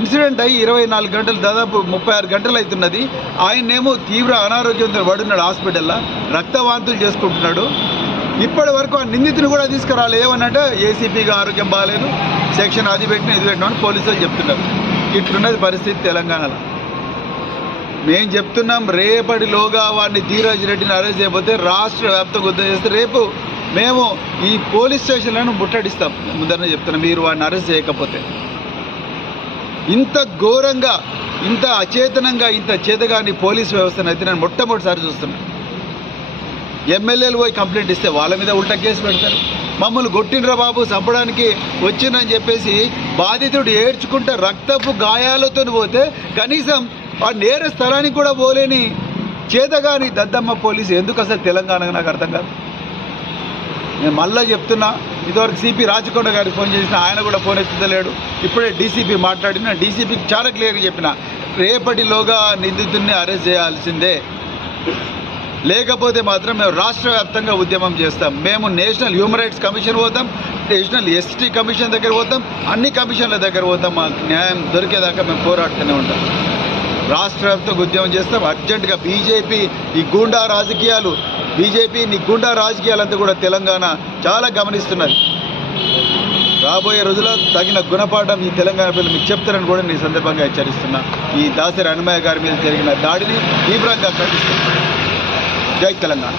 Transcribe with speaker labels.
Speaker 1: Incident అయ్యి ఇరవై నాలుగు గంటలు దాదాపు ముప్పై ఆరు గంటలు అవుతున్నది. ఆయనేమో తీవ్ర అనారోగ్యంతో పడున్నాడు హాస్పిటల్లో రక్తవాంతులు చేసుకుంటున్నాడు. ఇప్పటి వరకు ఆ నిందితుని కూడా తీసుకురాలి ఏమనంటే ఏసీపీగా ఆరోగ్యం బాగాలేదు సెక్షన్ అది పెట్టిన ఇది పెట్టిన అని పోలీసులు చెప్తున్నారు. ఇట్లున్నది పరిస్థితి తెలంగాణలో. మేము చెప్తున్నాం రేపటిలోగా వాడిని ధీరజ్ రెడ్డిని అరెస్ట్ చేయకపోతే రాష్ట్ర వ్యాప్తంగా గుర్తు చేస్తే రేపు మేము ఈ పోలీస్ స్టేషన్లను ముట్టడిస్తాం. ముందరనే చెప్తున్నాం మీరు వాడిని అరెస్ట్ చేయకపోతే. ఇంత ఘోరంగా ఇంత అచేతనంగా ఇంత చేతగాని పోలీస్ వ్యవస్థను అయితే నేను మొట్టమొదటిసారి చూస్తున్నాను ఎమ్మెల్యేలు పోయి కంప్లైంట్ ఇస్తే వాళ్ళ మీద ఉల్టా కేసు పెడతారు. మమ్మల్ని కొట్టిండ్రా బాబు చంపడానికి వచ్చిందని చెప్పేసి బాధితుడు ఏడ్చుకుంటే రక్తపు గాయాలతో పోతే కనీసం ఆ నేర స్థలానికి కూడా పోలేని చేతగాని దద్దమ్మ పోలీసు ఎందుకు అసలు తెలంగాణ నాకు అర్థం కాదు. నేను మళ్ళా చెప్తున్నా ఇదివరకు సిపి రాచకొండ గారికి ఫోన్ చేసిన ఆయన కూడా ఫోన్ ఎత్తుతలేడు ఇప్పుడే డీసీపీ మాట్లాడిన డీసీపీకి చాలా క్లియర్గా చెప్పిన రేపటిలోగా నిందితుడిని అరెస్ట్ చేయాల్సిందే. లేకపోతే మాత్రం మేము రాష్ట్ర వ్యాప్తంగా ఉద్యమం చేస్తాం. మేము నేషనల్ హ్యూమన్ రైట్స్ కమిషన్ పోతాం నేషనల్ ఎస్టీ కమిషన్ దగ్గర పోతాం అన్ని కమిషన్ల దగ్గర పోతాం. మాకు న్యాయం దొరికేదాకా మేము పోరాడుతూనే ఉంటాం. రాష్ట్ర వ్యాప్తంగా ఉద్యమం చేస్తాం. అర్జెంటుగా బీజేపీ ఈ గూండా రాజకీయాలు బీజేపీ నీ రాజకీయాలంతా కూడా తెలంగాణ చాలా గమనిస్తున్నది. రాబోయే రోజుల్లో తగిన గుణపాఠం ఈ తెలంగాణ పిల్లలు మీకు చెప్తారని కూడా నేను సందర్భంగా హెచ్చరిస్తున్నా. ఈ దాసరి అన్నమయ్య గారి మీద జరిగిన దాడిని తీవ్రంగా ఖండిస్తున్నా జై తెలంగాణ.